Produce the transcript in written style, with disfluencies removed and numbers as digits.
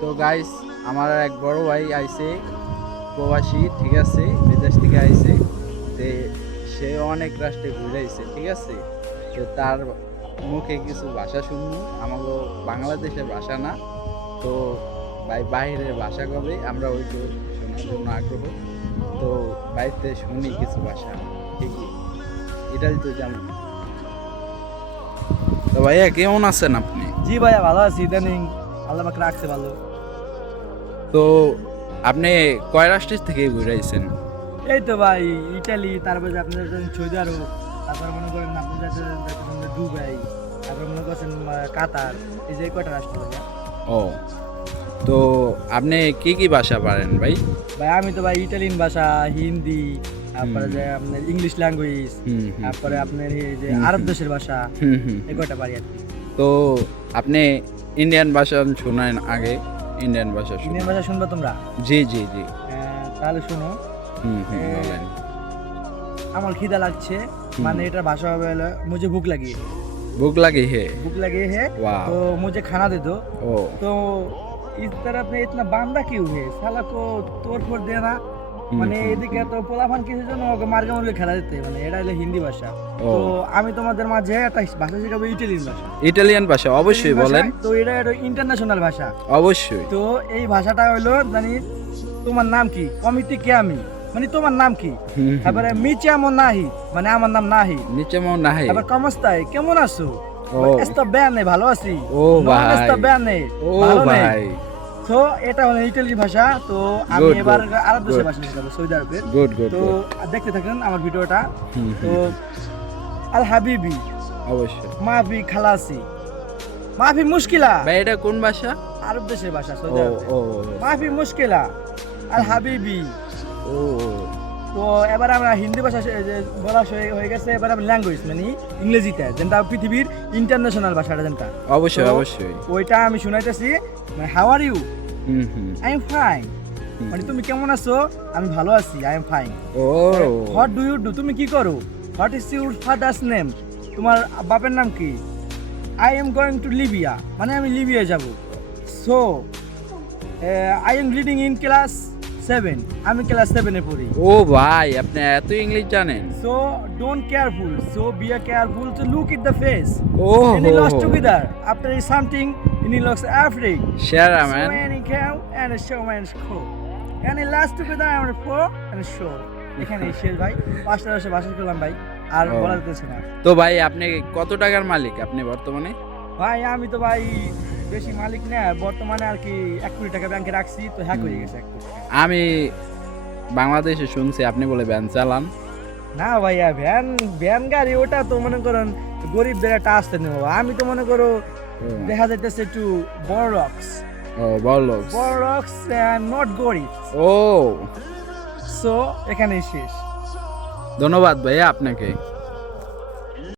তো গাইস, আমার এক বড় ভাই আইছে প্রবাসী, ঠিক আছে, বিদেশ থেকে আইছে। তে সে অনেক রাষ্ট্রে ঘুরাইছে, ঠিক আছে। তো তার মুখে কিছু ভাষা শুনবো, আমাকে বাংলাদেশের ভাষা না। তো ভাই বাইরের ভাষা কবে আমরা ওইটু শোনার জন্য আগ্রহ। তো বাড়িতে শুনি কিছু ভাষা, ঠিকই, এটাই তো জানো। তো ভাইয়া কেমন আছেন আপনি? জি ভাইয়া ভালো আছি। ইদানিং আল্লাহ পাক রাখছে ভালো। তো আপনি কয় রাষ্ট্র থেকে ঘুরাইছেন? এই তো ভাই ইটালি, তারপরে যে আপনাদের সৌদি আরব, তারপর মনে করেন আপনাদের দুবাই, তারপর মনে করছেন কাতার, এই যে কয়টা রাষ্ট্র ভাইয়া। ও, তো আপনি কি কি ভাষা পারেন ভাই? ভাই আমি তো ভাই ইটালিয়ান ভাষা, হিন্দি, তারপরে যে আপনার ইংলিশ ল্যাঙ্গুয়েজ, হুম, হুম, তারপরে আপনার এই যে হুম, আরব হুম, দেশের ভাষা, হুম, হুম, এই কয়টা পারি আর কি। তো আপনি ইন্ডিয়ান ভাষা শোনেন আগে? ইন্ডিয়ান ভাষা ইন্ডিয়ান শোনেন? ভাষা শুনবা তোমরা? জি জি জি। তাহলে শুনো। হুম হুম, এ, বলেন। আমার খিদা লাগছে, মানে এটার ভাষা হবে হলো মুঝে ভুক লাগি है। भूख लगी है। भूख लगी है वाह। तो मुझे खाना दे दो। ओ। तो इस तरफ में इतना बांदा क्यों है साला को, तोड़ फोड़ देना। মানে এদিকে তো পোলাপান কিছুর জন্য ওকে মার্কা মুরগি খেলা দিতে, মানে এটা হলো হিন্দি ভাষা। ও। তো আমি তোমাদের মাঝে একটা ভাষা শেখাবো, ইটালিয়ান ভাষা। ইটালিয়ান ভাষা অবশ্যই ইটালিয়ান ভাষা, বলেন। তো এটা একটা ইন্টারন্যাশনাল ভাষা। অবশ্যই। তো এই ভাষাটা হলো জানি, তোমার নাম কি, কমিতি কে আমি, মানে তোমার নাম কি। হুম, হুম। তারপরে মিচে এমন নাহি, মানে আমার নাম নাহি। নিচে মন নাহি। তারপর কমস্তায়, কেমন আছো। ও। এস্তা বেয়ানে, ভালো আছি। ও ভাই। এস্তা বেয়ানে, ও ভালো নেই। ভাই। তো এটা হলো ইটালি ভাষা। তো আমি Good, এবার good, আরব দেশের good. ভাষা শেখাবো, সৌদি আরবের। গুড গুড তো গুড। দেখতে থাকেন আমার ভিডিওটা। হুম, তো হুম, আল হাবিবি অবশ্যই। মাফি খালাসি মাফি মুশকিলা। ভাই এটা কোন ভাষা? আরব দেশের ভাষা, ও সৌদি আরবের। ও মাফি মুশকিলা আল হাবিবি। ও। তো এবার আমরা হিন্দি ভাষা যে বলা হয়ে গেছে, এবার আমরা ল্যাঙ্গুয়েজ মানে ইংরেজিতে, যেটা পৃথিবীর ইন্টারন্যাশনাল ভাষাটা যেটা। অবশ্যই তো অবশ্যই। ওইটা আমি শুনাইতেছি, মানে how are you. Hmm hmm. I am fine, hmm. মানে তুমি কেমন আছো। আমি ভালো আছি, আই এম ফাইন। ও। হোয়াট ডু ইউ ডু, তুমি কি করো। What is your father's name, তোমার বাপের নাম কি। I am going to Libya, মানে আমি লিবিয়া যাব। So I am reading in class 7, আমি ক্লাস 7-এ পড়ি। ও ভাই, আপনি এত ইংলিশ জানেন? So don't careful. So be careful to look at the face. ও And he lost together. After something, and he looks afraid. Share So man. when he came and a showman's coat. And he last together and a four and a show. এখানে শেষ ভাই, 5টা বছর বাসা করলাম ভাই, আর ও। বলা যেতেছে না। তো ভাই আপনি কত টাকার মালিক আপনি বর্তমানে? ভাই আমি তো ভাই বেশি মালিক না, বর্তমানে আর কি 1 কোটি টাকা ব্যাংকে রাখছি, তো হ্যাক হয়ে গেছে 1 কোটি টাকা। আমি বাংলাদেশে শুনছি আপনি বলে ভ্যান চালান। না ভাইয়া, ভ্যান ভ্যান গাড়ি ওটা তো মনে করেন গরিবদের একটা আসতে নেব। আমি তো মনে করো দেখা যাইতেছে একটু বড় রক্স, ও বলো। বড় রক্স নট গরিব। ও, সো এখানেই শেষ। ধন্যবাদ ভাইয়া আপনাকে।